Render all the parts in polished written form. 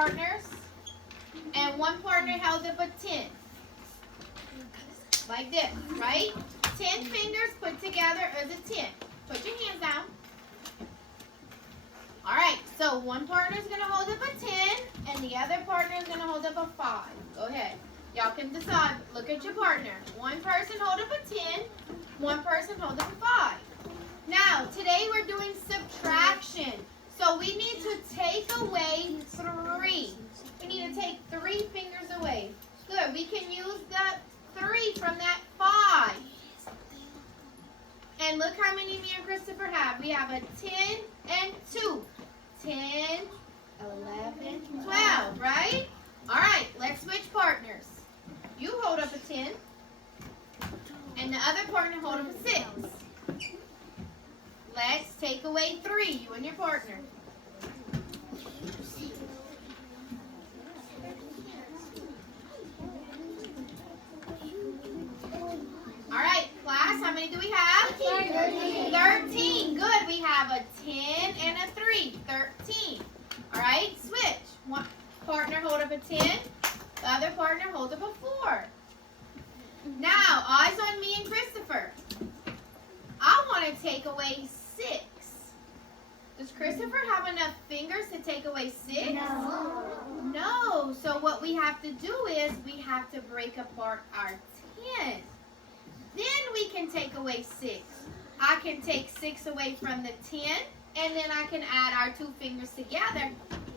partners, and one partner held up a 10. Like this, right? 10 fingers put together is a 10. Put your hands down. Alright, so one partner is going to hold up a 10, and the other partner is going to hold up a 5. Go ahead. Y'all can decide. Look at your partner. One person hold up a 10, one person hold up a 5. Now, today we're doing subtraction. So we need to take away 3. We need to take 3 fingers away. Good. We can use the 3 from that 5. And look how many me and Christopher have. We have a 10 and 2. 10, 11, 12, right? All right, let's switch partners. You hold up a 10, and the other partner hold up a 6. Let's take away 3, you and your partner. All right, class, how many do we have? 13. Good. We have a 10 and a 3. 13. All right, switch. One partner hold up a 10. The other partner hold up a 4. Now, eyes on me and Christopher. I want to take away 6. Does Christopher have enough fingers to take away 6? No. No. So what we have to do is we have to break apart our 10. Then we can take away 6. I can take 6 away from the 10, and then I can add our 2 fingers together.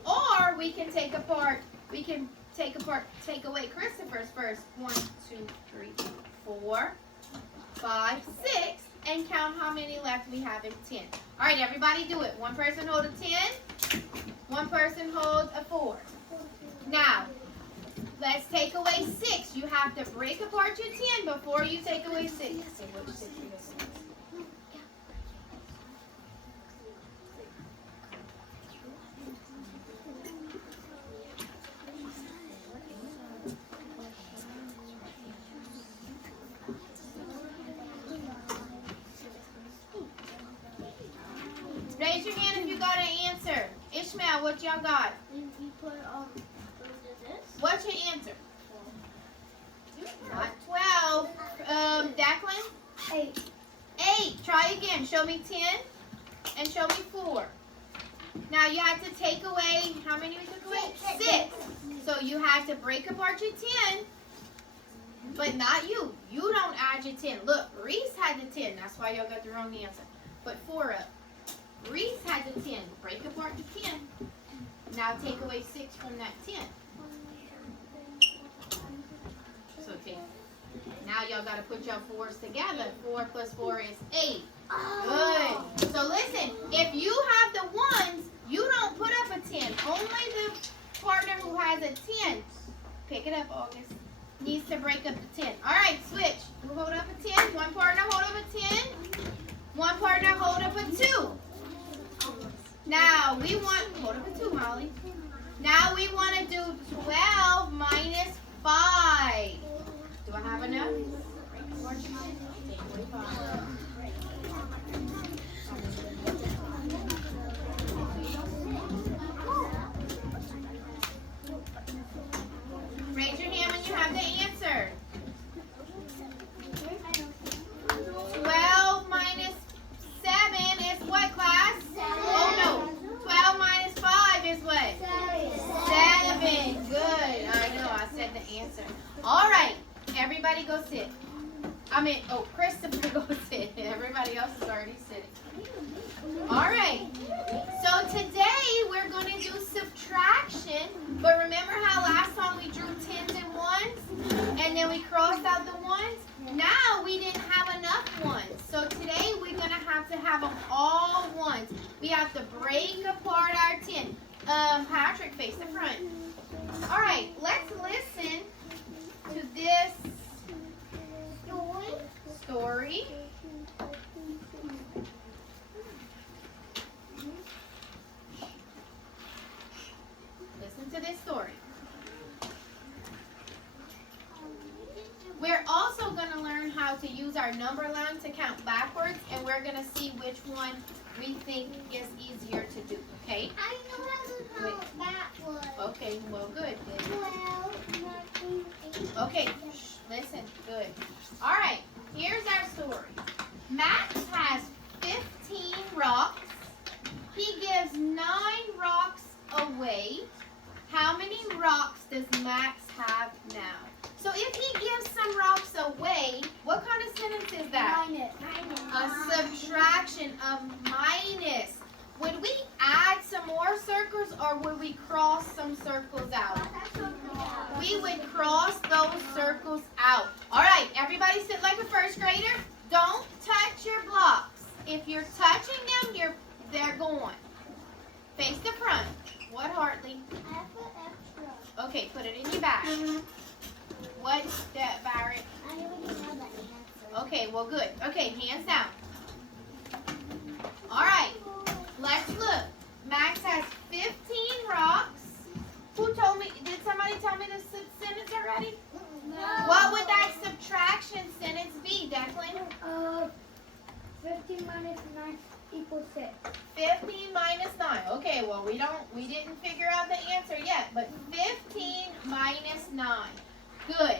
Or we can take away Christopher's first. 1, 2, 3, 4, 5, 6, and count how many left we have in 10. All right, everybody do it. One person hold a 10, one person holds a 4. Now, let's take away 6. You have to break apart your 10 before you take away 6. So which 6 you guys want? Raise your hand if you got an answer. Ishmael, what y'all got? What's your answer? Not 12. Declan? 8. 8. Try again. Show me 10 and show me 4. Now you have to take away, how many we took away? 6. So you have to break apart your 10, but not you. You don't add your 10. Look, Reese had the 10. That's why y'all got the wrong answer. Put 4 up. Reese had the 10. Break apart the 10. Now take away 6 from that 10. So 10. Now y'all got to put your 4s together. 4 plus 4 is 8. Good. So listen, if you have the ones, you don't put up a 10. Only the partner who has a 10, pick it up, August, needs to break up the 10. All right, switch. Who hold up a 10? One partner hold up a 10. One partner hold up a 2. Now we want, hold up a 2, Molly. Now we want to do 12 minus 5. Do I have enough? Raise your hand when you have the answer. 12 minus 7 is what, class? Oh no. 12 minus 5 is what? 7. Good. I know. I said the answer. All right. Everybody go sit. Christopher go sit. Everybody else is already sitting. All right. So today we're going to do subtraction. But remember how last time we drew 10s and 1s? And then we crossed out the 1s? Now we didn't have enough 1s. So today we're going to have them all 1s. We have to break apart our 10. Patrick, face the front. All right. Let's listen to this story. Listen to this story. We're also going to learn how to use our number line to count backwards, and we're going to see which one we think is easier to do, okay? I know how to count backwards. Okay, well, good. 12, 13, 18. Okay, shh, listen, good. All right, here's our story. Max has 15 rocks. He gives 9 rocks away. How many rocks does Max have now? So if he gives some rocks away, what kind of sentence is that? Minus. A subtraction of minus. Would we add some more circles or would we cross some circles out? We would cross those circles out. All right, everybody sit like a first grader. Don't touch your blocks. If you're touching them, they're gone. Face the front. What, Hartley? I put extra. Okay, put it in your bag. What's that, Barrett? I already know the answer. Okay, well, good. Okay, hands down. All right, let's look. Max has 15 rocks. Who told me? Did somebody tell me this sentence already? No. What would that subtraction sentence be, Declan? 15 minus 9 equals 6. 15 minus 9. Okay, well, we didn't figure out the answer yet, but 15 minus 9. Good.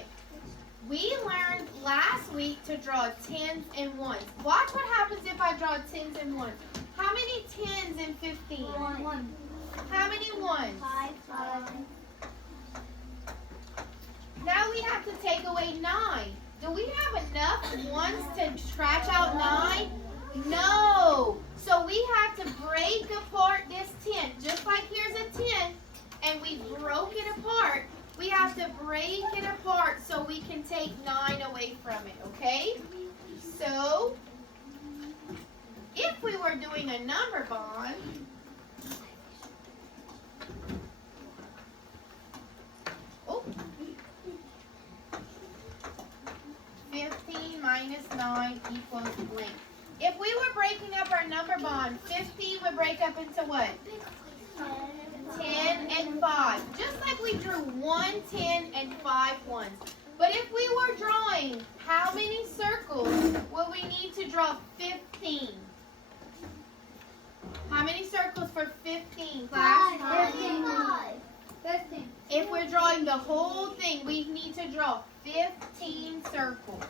We learned last week to draw 10s and 1s. Watch what happens if I draw 10s and 1s. How many 10s in 15? 1. How many 1s? 5. Now we have to take away 9. Do we have enough 1s to scratch out 9? No. So we have to break apart this 10. Just like here's a 10 and we broke it apart. We have to break it apart so we can take 9 away from it, okay? So, if we were doing a number bond, oh, 15 minus 9 equals blank. If we were breaking up our number bond, 50 would break up into what? 10 and 5. Just like we drew 1 10 and 5 1s. But if we were drawing, how many circles will we need to draw 15? How many circles for 15, class? 15. If we're drawing the whole thing, we need to draw 15 circles.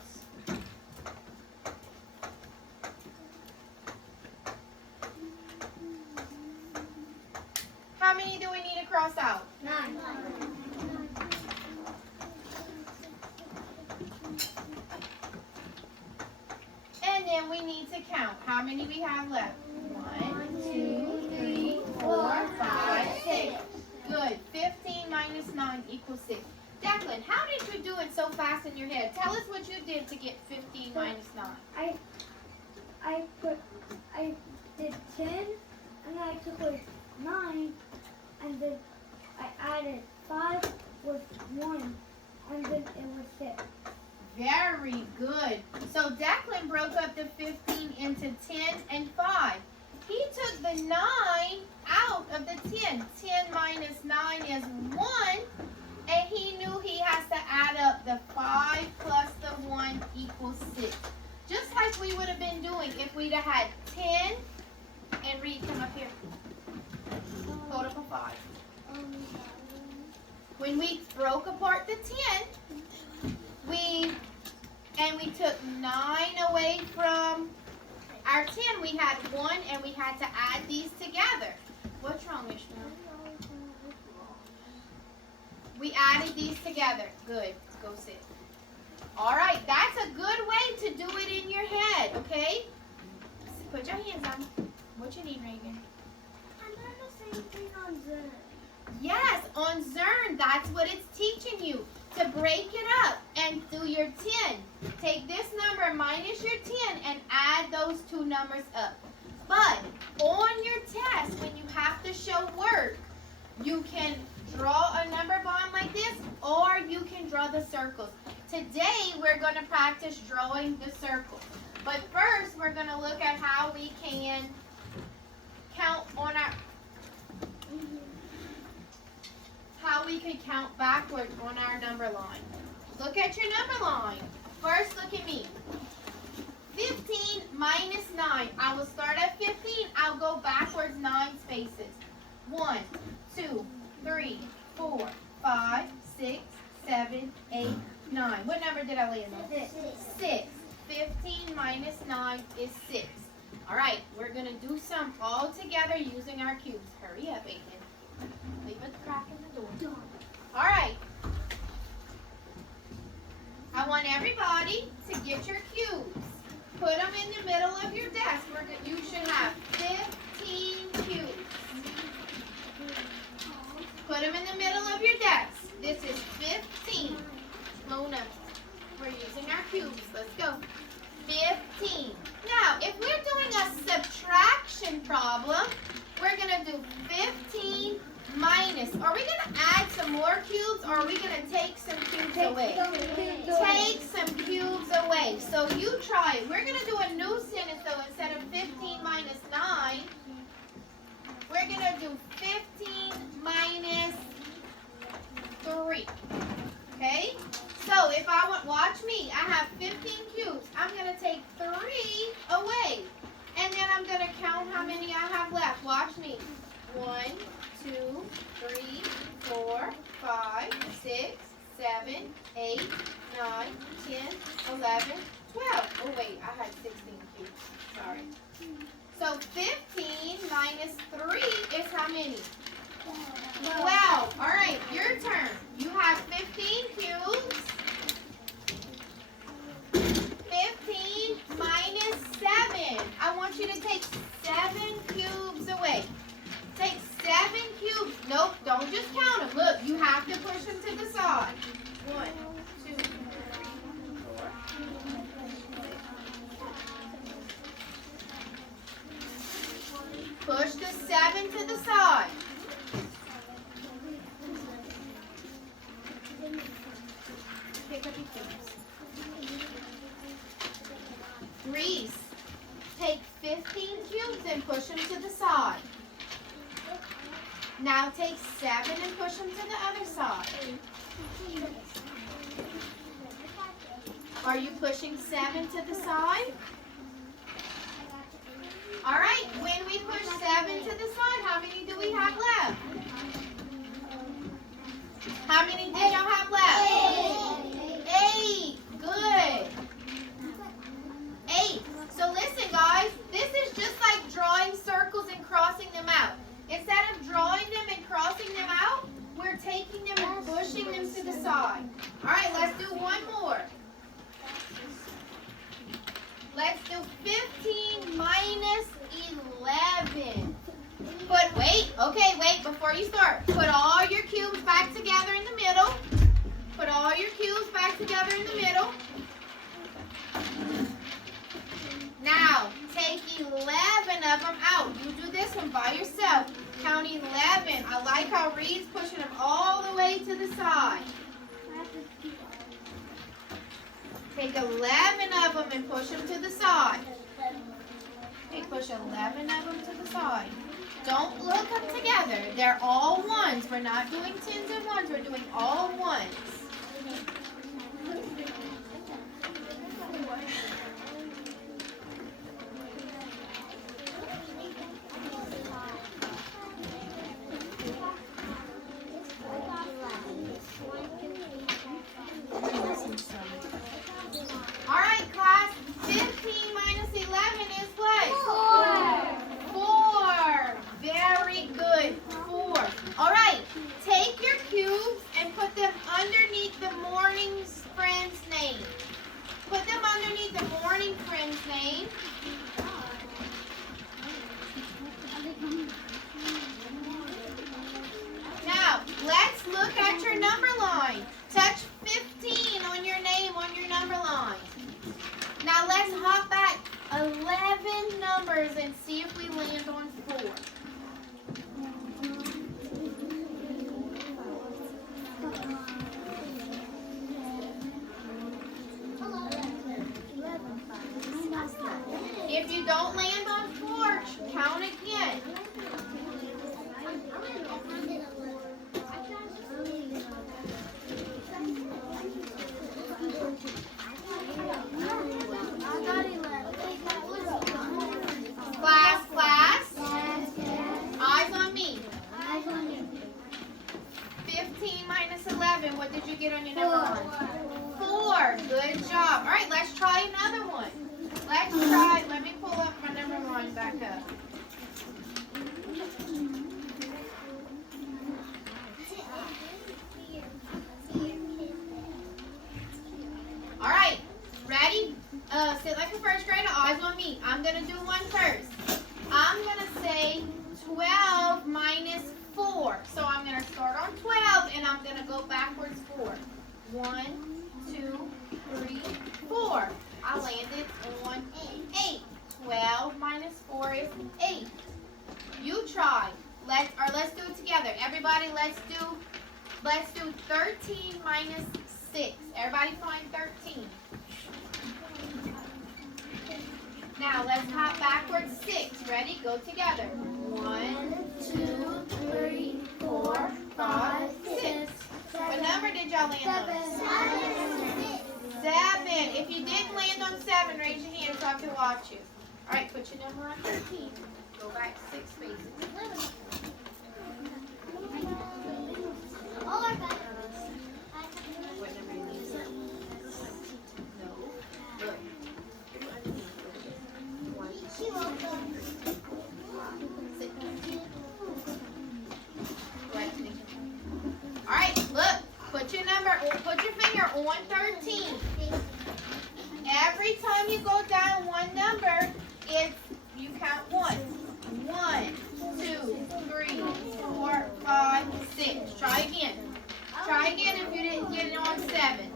How many do we need to cross out? 9. And then we need to count. How many we have left? 1, 2, 3, 4, 5, 6. Good. 15 minus 9 equals 6. Declan, how did you do it so fast in your head? Tell us what you did to get 15 minus 9. I did 10, and then I took away 9, and then I added 5 with 1, and then it was 6. Very good. So Declan broke up the 15 into 10 and 5. He took the 9 out of the 10. 10 minus 9 is 1. And he knew he has to add up the 5 plus the 1 equals 6. Just like we would have been doing if we'd have had 10. And Reed, come up here. Hold up a 5. When we broke apart the 10, we took 9 away from our 10. We had 1 and we had to add these together. What's wrong, Ishmael? We added these together. Good. Go sit. All right. That's a good way to do it in your head, okay? Put your hands on. What you need, Reagan? I learned the same thing on Zern. Yes, on Zern, that's what it's teaching you. To break it up and do your 10. Take this number minus your 10 and add those two numbers up. But on your test, when you have to show work, you can draw a number bond like this, or you can draw the circles. Today, we're going to practice drawing the circles. But first, we're going to look at how we can count on how we could count backwards on our number line. Look at your number line. First, look at me. 15 minus 9. 9. I will start at 15. I'll go backwards 9 spaces. 1, 2, 3, 4, 5, 6, 7, 8, 9. What number did I land on? 6. 15 minus 9 is 6. All right, we're going to do some all together using our cubes. Hurry up, Aiden. Leave a crack in the door. All right. I want everybody to get your cubes. Put them in the middle of your desk. You should have 15 cubes. Put them in the middle of your desk. This is 15. Mona, we're using our cubes. Let's go. 15. Now, if we're doing a subtraction problem, we're going to do 15 minus. Are we going to add some more cubes or are we going to take some cubes away? Take some cubes away. So you try it. We're going to do a new sentence though. Instead of 15 minus 9, we're going to do 15 minus 3. Okay? So if I want, watch me. I have 15 cubes. I'm going to take 3 away. And then I'm going to count how many I have left. Watch me. 1, 2, 3, 4, 5, 6, 7, 8, 9, 10, 11, 12. Oh wait, I had 16 cubes. Sorry. So 15 minus 3 is how many? 12. All right, your turn. You have 15 cubes. 15 minus 7. I want you to take 7 cubes away. Take 7 cubes. Nope, don't just count them. Look, you have to push them to the side. 1, 2, 3, 4. Push the 7 to the side. Pick up your cubes. Reese, take 15 cubes and push them to the side. Now take 7 and push them to the other side. Are you pushing 7 to the side? All right, when we push 7 to the side, how many do we have left? How many did y'all have left? 8. Good. 8. So listen, guys, this is just like drawing circles and crossing them out. Instead of drawing them and crossing them out, we're taking them and pushing them to the side. All right, let's do one more. Let's do 15 minus 11. Wait, before you start, put all your cubes back together in the middle. Put all your cubes back together in the middle. Now, take 11 of them out. You do this one by yourself. Count 11. I like how Reed's pushing them all the way to the side. Take 11 of them and push them to the side. Okay, push 11 of them to the side. Don't look up together. They're all ones. We're not doing tens and ones. We're doing all ones. All right, class. 15 minus 11 is what? 4. Very good. 4. All right. Take your cubes and put them underneath the morning friend's name. Put them underneath the morning friend's name. Now, let's look at your number line. Touch 15 on your name on your number line. Now let's hop back 11 numbers and see if we land on 4. If you don't land on 4, count again. Sit like a first grader. Eyes on me. I'm going to do one first. I'm going to say 12 minus 4. So I'm going to start on 12 and I'm going to go backwards 4. 1, 2, 3, 4. I landed on 8. 12 minus 4 is 8. You try. Let's do it together. Everybody, let's do 13 minus 6. Everybody find 13. Now let's hop backwards 6. Ready? Go together. 1, 2, 3, 4, 5, 6. What number did y'all land on? 7. If you didn't land on 7, raise your hand so I can watch you. All right, put your number on 13. Go back 6 spaces. Oh, I got it. What number you need? No. Look. She won't go. All right, look. Put your finger on 13. Every time you go down one number, you count 1. 1, 2, 3, 4, 5, 6. Try again. Try again if you didn't get it on 7.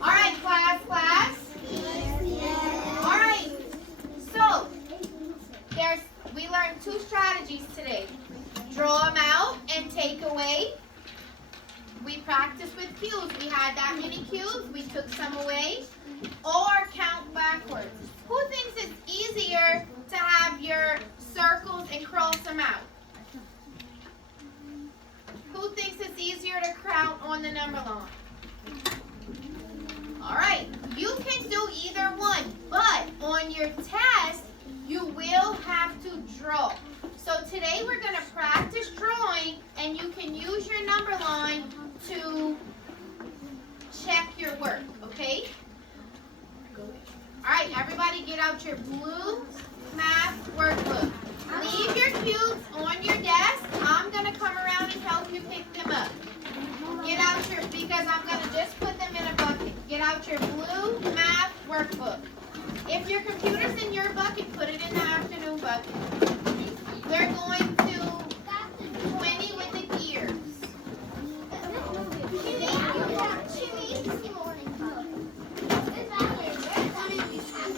All right, class. All right. So, we learned 2 strategies today. Draw them out and take away. We practiced with cubes. We had that many cubes. We took some away. Or count backwards. Who thinks it's easier to have your circles and cross them out? Who thinks it's easier to count on the number line? All right, you can do either one, but on your test, you will have to draw. So today we're going to practice drawing, and you can use your number line to check your work, okay? All right, everybody get out your blue math workbook. Leave your cubes on your desk. I'm going to come around and help you pick them up. Get out because I'm going to just put them in a bucket. Get out your blue math workbook. If your computer's in your bucket, put it in the afternoon bucket. We're going to 20 with the gears.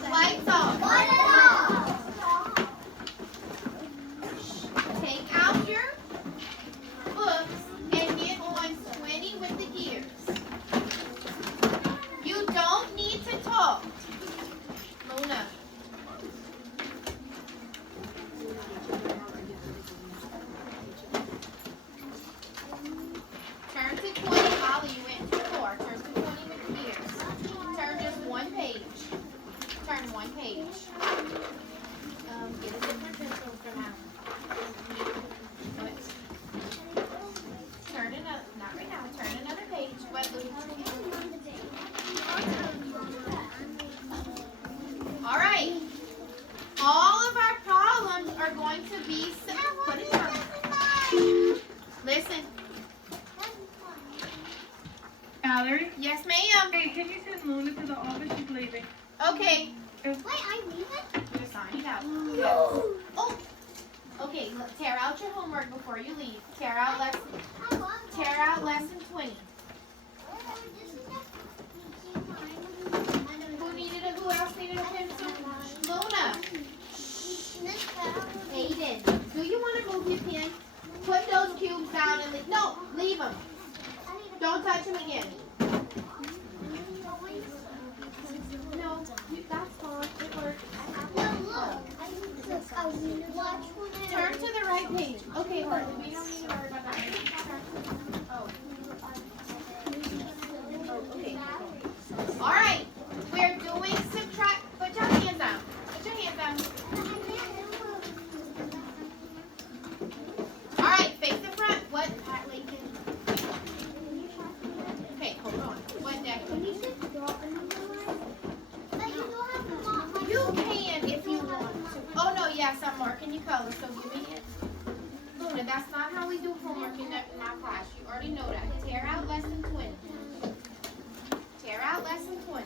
Lights off. Take out your books and get on 20 with the gears. You don't need to talk. Luna. Turn to 20. Ollie, you went too far. Turn to 20 with the gears. Turn just one page. Turn one page. Get a different pencil for now. What? Turn another, not right now, turn another page. What, Luke? All right. All of our problems are going to be put it down. Listen. Valerie? Yes, ma'am. Hey, can you send Luna to the office? She's leaving. Okay. Wait, I need it? You're signing out. Oh. Okay, tear out your homework before you leave. Tear out lesson 20. Who else needed a pencil? Luna. Aiden. Do you want to move your pen? Put those cubes down and leave. No, leave them. Don't touch them again. No, that's fine. It works. Turn to the right page. Okay, Bert, we don't need to worry about that. Oh. Okay. All right. We're doing subtract. Put your hands down. Put your hands down. All right. Face the front. What? Okay. Hold Yes, I'm marking your colors, so give me it. Luna, that's not how we do homework in our class. You already know that. Tear out lesson 20. Tear out lesson 20.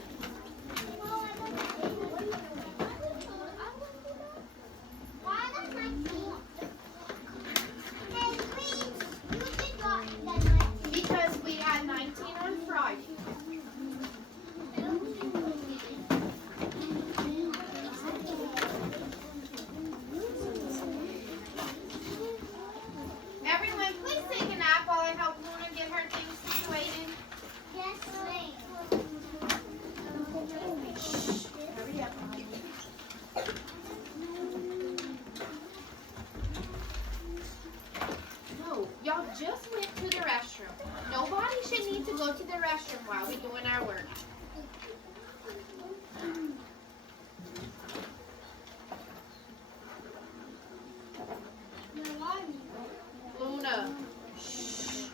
Because we had 19 on Friday. Everyone, please take a nap while I help Luna get her things situated. Shh, hurry up. No, y'all just went to the restroom. Nobody should need to go to the restroom while we're doing our work. Luna. Shh.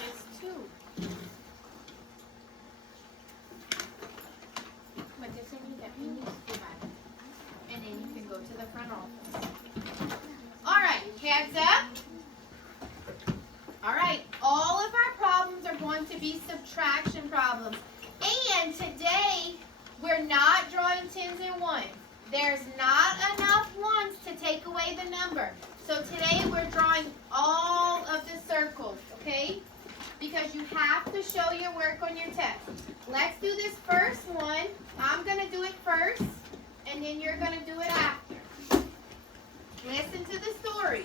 It's 2. But this one you get me used to that. And then you can go to the front office. Alright, hands up. Alright, all of our problems are going to be subtraction problems. And today, we're not drawing 10s and 1s. There's not enough 1s to take away the number. So today, we're drawing all of the circles, okay? Because you have to show your work on your test. Let's do this first one. I'm going to do it first, and then you're going to do it after. Listen to the story.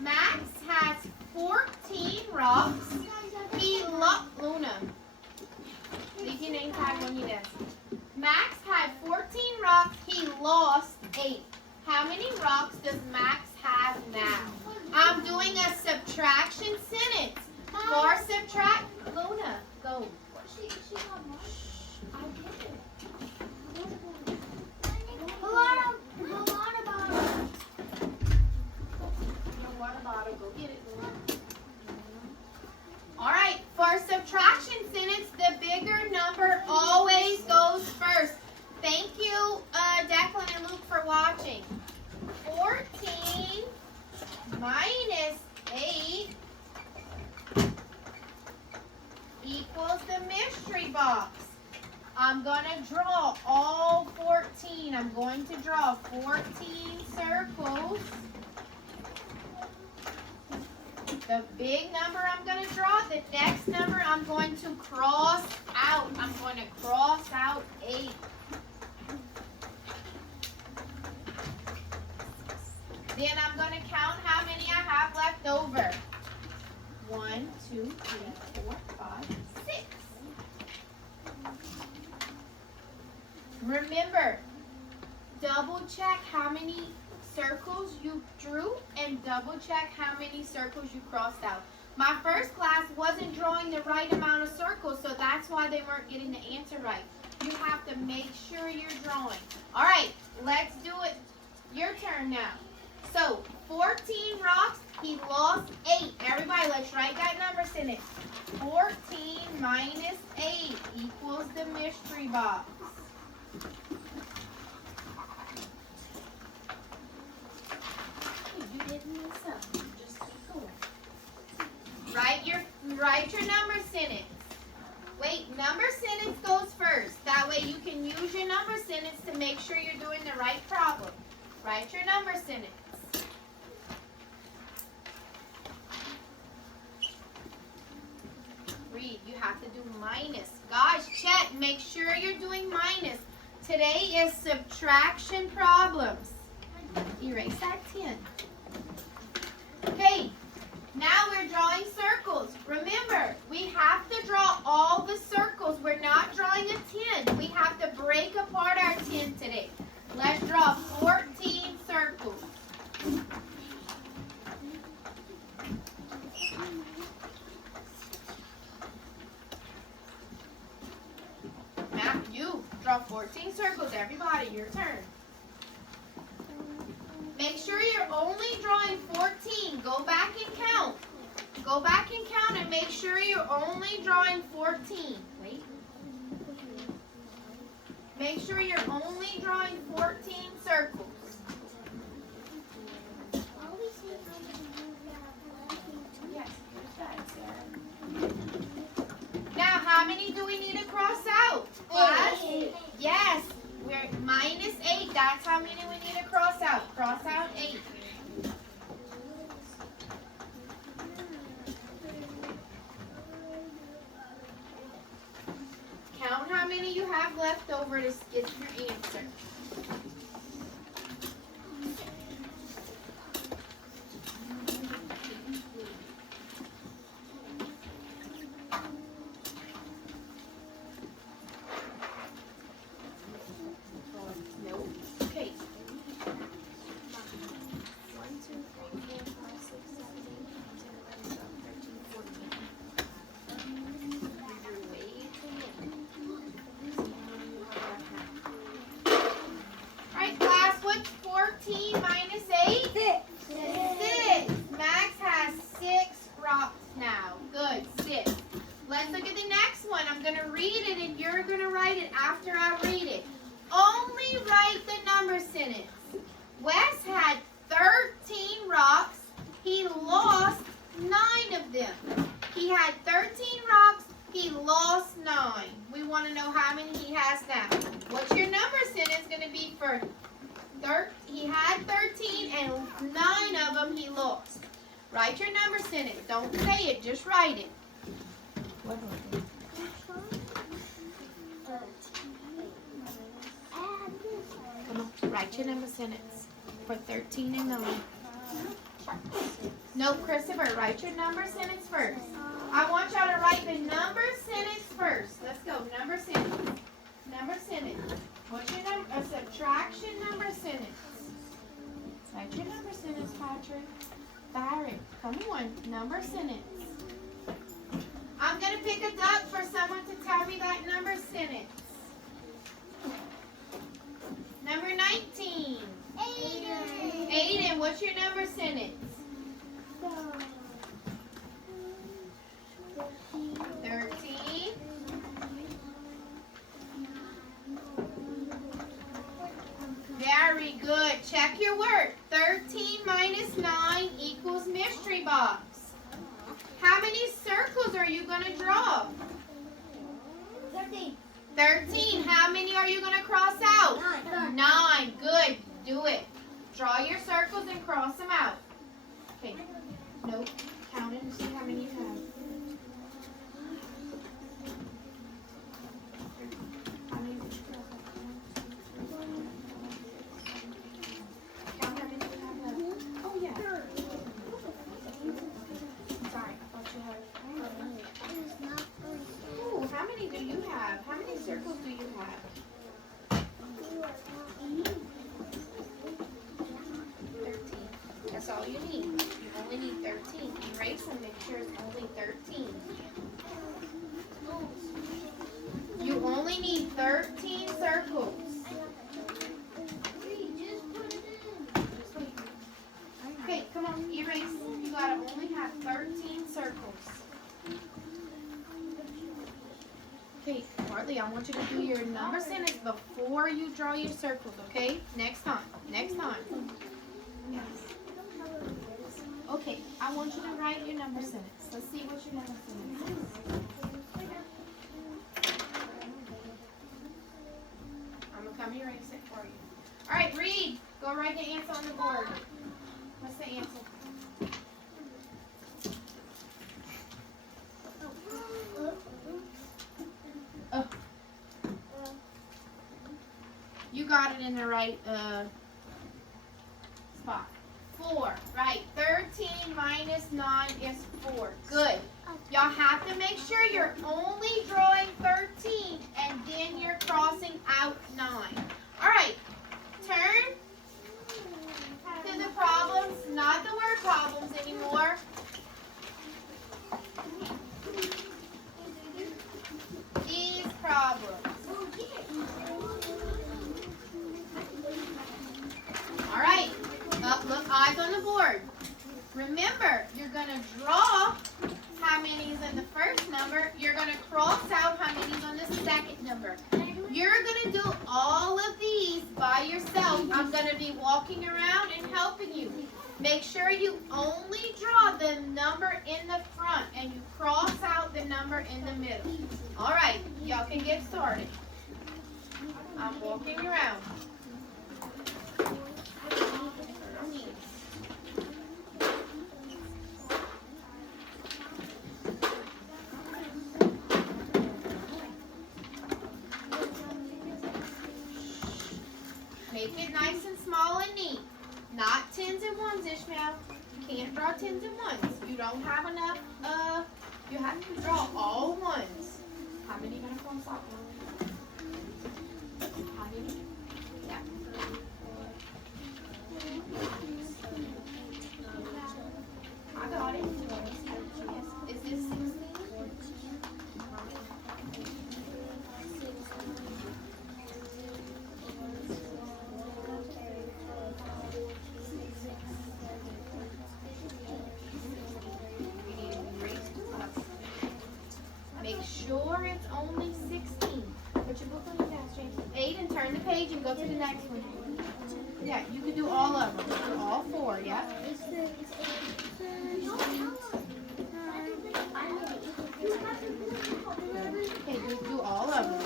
Max has 14 rocks. He Luna. Leave your name tag on your desk. Max had 14 rocks. He lost 8. How many rocks does Max have now? I'm doing a subtraction sentence. For subtract, Luna, go. Your water bottle, go get it, Luna. All right, for subtraction sentence, the bigger number always goes first. Thank you, Declan and Luke, for watching. 14 minus 8 equals the mystery box. I'm going to draw all 14. I'm going to draw 14 circles. The big number I'm going to draw, the next number I'm going to cross out. I'm going to cross out 8. Then I'm going to count how many I have left over. 1, 2, 3, 4, 5, 6. Remember, double check how many circles you drew and double check how many circles you crossed out. My first class wasn't drawing the right amount of circles, so that's why they weren't getting the answer right. You have to make sure you're drawing. All right, let's do it. Your turn now. So, 14 rocks, he lost 8. Everybody, let's write that number sentence. 14 minus 8 equals the mystery box. You didn't mess up. Just keep going. Write your number sentence. Wait, number sentence goes first. That way you can use your number sentence to make sure you're doing the right problem. Write your number sentence. Read. You have to do minus. Guys, check. Make sure you're doing minus. Today is subtraction problems. Erase that 10. Okay, now we're drawing circles. Remember, we have to draw all the circles. We're not drawing a 10. We have to break apart our 10 today. Let's draw 14 circles. Matt, you draw 14 circles. Everybody, your turn. Make sure you're only drawing 14. Go back and count. go back and count and make sure you're only drawing 14. Wait. Make sure you're only drawing 14 circles. Yes, now, how many do we need to cross out? Class? Yes, we're -8. That's how many we need to cross out. Cross out 8. Count how many you have left over to get your answer. Nope. Okay. 1, 2, 3, 4, 5, 6, 7, 8, 9, 10, 11, 12, 13, 14. You're way too many. Alright, class, what's 14 minus 8? 6. Max has 6 rocks now. Good, 6. Let's look at the next one. I'm going to read it and you're going to write it after I read it. Only write the number sentence. Wes had 13 rocks. He lost 9 of them. He had 13 rocks. He lost 9. We want to know how many he has now. What's your number sentence going to be for he had 13 and 9 of them he lost. Write your number sentence. Don't say it, just write it. What was it? Come on, write your number sentence for 13 and 9. No, Christopher, write your number sentence first. I want y'all to write the number sentence first. Let's go, number sentence. Number sentence. What's your number? A subtraction number sentence. Write your number sentence, Patrick. Barrett, come on, number sentence. I'm going to pick a duck for someone to tell me that number sentence. Number 19. Aiden, what's your number sentence? 13. Very good. Check your work. 13 minus 9 equals mystery box. How many circles are you going to draw? 13. 13. How many are you going to cross out? 9. Good. Do it. Draw your circles and cross them out. Okay. Nope. Count it and see how many you have. How many did you cross out? Count how many you have left. Oh, yeah. Sorry, I thought you had. Ooh, how many do you have? How many circles do you have? 13. That's all you need. You only need 13. Erase them, make sure it's only 13. You only need 13 circles. Okay, come on, erase. You gotta only have 13 circles. Okay, Hartley, I want you to do your number sentence before you draw your circles, okay? Next time. Next time. Yes. Okay, I want you to write your number sentence. Let's see what your number sentence is. I'm going to come erase it for you. All right, Reed, go write the answer on the board. What's the answer? Oh. You got it in the right spot. 4, right. 13 minus 9 is 4. Good. Y'all have to make sure you're only drawing 13 and then you're crossing out 9. All right. Turn to the problems, not the word problems anymore. These problems. All right. Look, eyes on the board. Remember, you're going to draw how many is in the first number. You're going to cross out how many is on the second number. You're going to do all of these by yourself. I'm going to be walking around and helping you. Make sure you only draw the number in the front and you cross out the number in the middle. All right, y'all can get started. I'm walking around. Make it nice and small and neat. Not tens and ones, Ishmael. You can't draw tens and ones. You don't have enough, you have to draw all ones. How many are going to cross out? How many? Yeah. I got it. Is this 16? Make sure it's only 16. Put your book on your desk, James. 8 and turn the page and go to the next one. Yeah, you can do all of them. Do all 4, yeah? Okay, do all of them.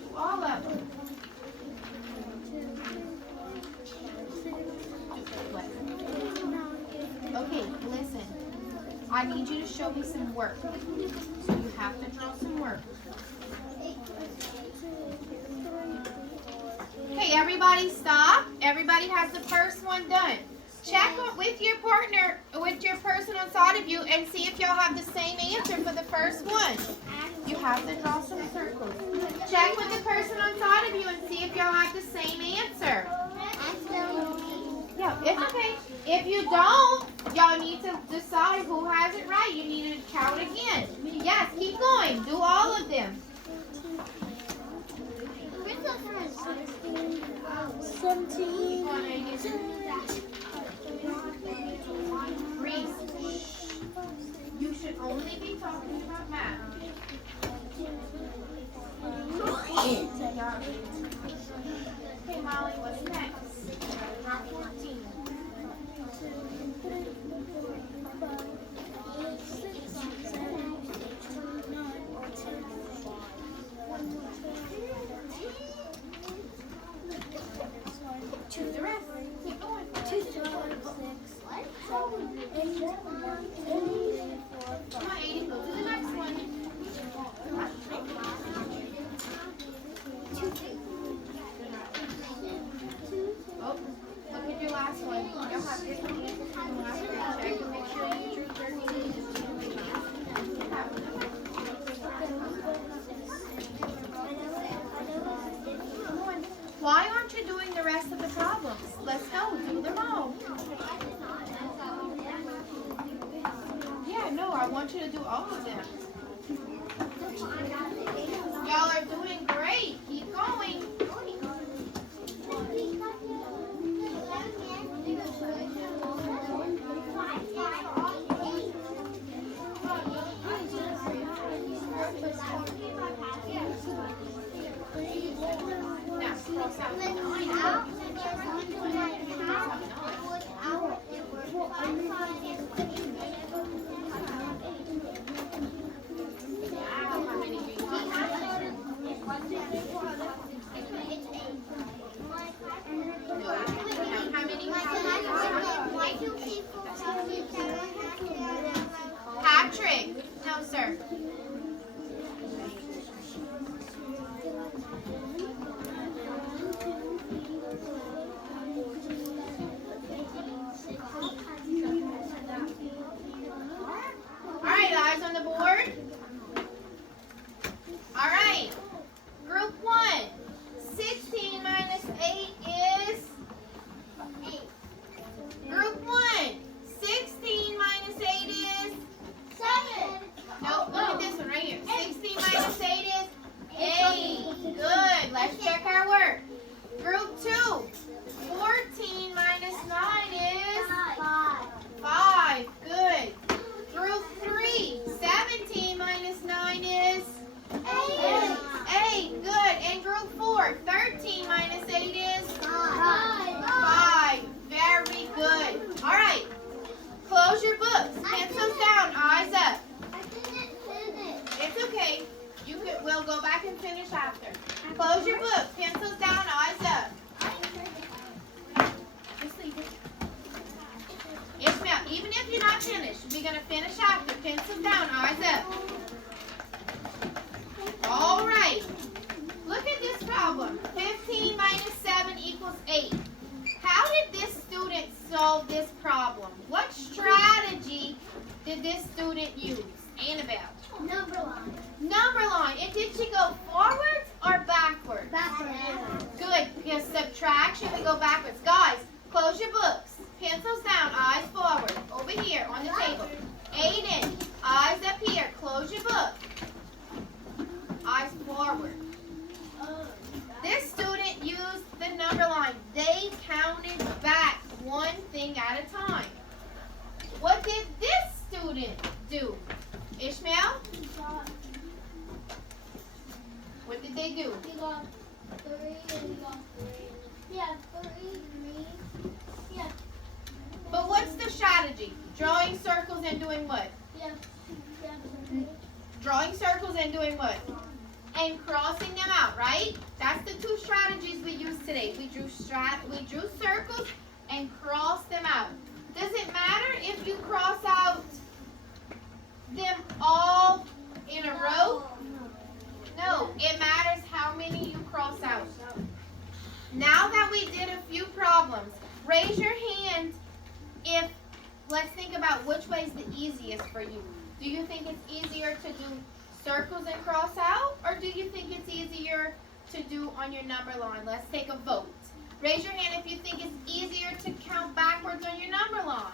Do all of them. Okay, listen. I need you to show me some work. So you have to draw some work. Okay, everybody stop. Everybody has the first one done. Check with your partner, with your person on side of you and see if y'all have the same answer for the first one. You have to draw some circles. Check with the person on side of you and see if y'all have the same answer. Yeah, it's okay. If you don't, y'all need to decide who has it right. You need to count again. Yes, keep going. Do all of them. 17. Reese, you should only be talking about math. Okay, Molly, what's next? Drop 14. Choose the rest. Keep going. Come on, Aiden, go to the next one. Come on. Oh, look at your last one. You'll have different answers from the last one. Check and make sure you drew 13. Why aren't you doing the rest of the problems? Let's go. Do them all. Yeah, no, I want you to do all of them. Y'all are doing great. Keep going. Now, cross out the 9. How many do you finished. We're going to finish after. Pencils down, eyes up. All right. Look at this problem. 15 minus 7 equals 8. How did this student solve this problem? What strategy did this student use? Annabelle. Number line. Number line. And did she go forwards or backwards? Backwards. Good. Because subtraction, we go backwards. Guys, close your books. Pencils down, eyes forward. Over here on the table. Aiden, eyes up here. Close your book. Eyes forward. This student used the number line. They counted back one thing at a time. What did this student do? Ishmael? What did they do? We got 3 and we got 3. Yeah, 3. Yeah. But what's the strategy? Drawing circles and doing what? Yeah. Drawing circles and doing what? And crossing them out, right? That's the two strategies we used today. We drew circles and crossed them out. Does it matter if you cross out them all in a row? No, it matters how many you cross out. Now that we did a few problems, raise your hand if, let's think about which way is the easiest for you. Do you think it's easier to do circles and cross out, or do you think it's easier to do on your number line? Let's take a vote. Raise your hand if you think it's easier to count backwards on your number line.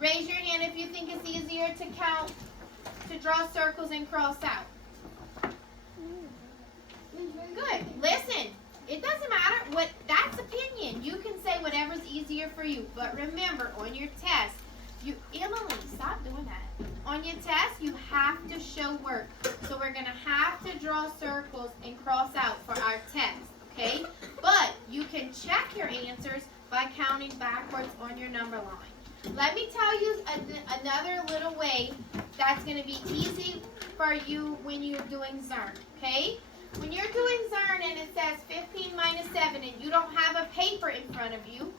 Raise your hand if you think it's easier to draw circles and cross out. Good. Listen, it doesn't matter that's opinion. You can say whatever's easier for you, but remember on your test, Emily, stop doing that. On your test, you have to show work. So we're going to have to draw circles and cross out for our test, okay? But you can check your answers by counting backwards on your number line. Let me tell you another little way that's going to be easy for you when you're doing Zern, okay? When you're doing Zern and it says 15 minus 7 and you don't have a paper in front of you,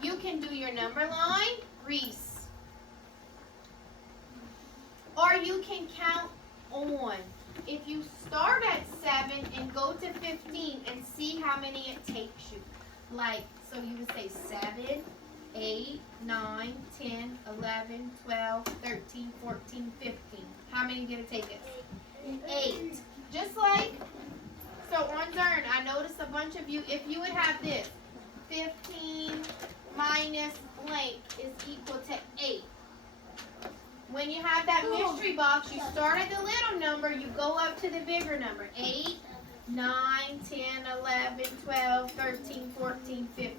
you can do your number line, Reese. Or you can count on. If you start at 7 and go to 15 and see how many it takes you. Like, so you would say 7, 8, 9, 10, 11, 12, 13, 14, 15. How many did it take us? 8. Just like, so on Zern, I noticed a bunch of you, if you would have this, 15 minus blank is equal to 8. When you have that mystery box, you start at the little number, you go up to the bigger number. 8, 9, 10, 11, 12, 13, 14, 15.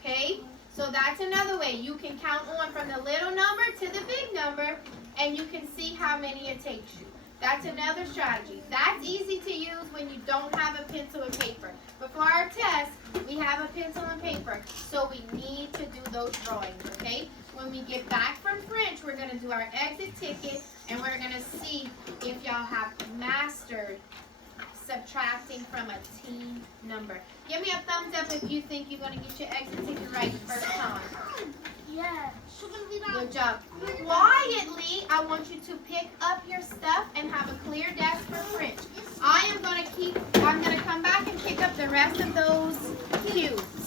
Okay? So that's another way. You can count on from the little number to the big number, and you can see how many it takes you. That's another strategy. That's easy to use when you don't have a pencil and paper. But for our test, we have a pencil and paper, so we need to do those drawings, okay? When we get back from French, we're going to do our exit ticket, and we're going to see if y'all have mastered subtracting from a team number. Give me a thumbs up if you think you're going to get your exit ticket right the first time. Yeah. Good job. Quietly, I want you to pick up your stuff and have a clear desk for French. I'm going to come back and pick up the rest of those cues.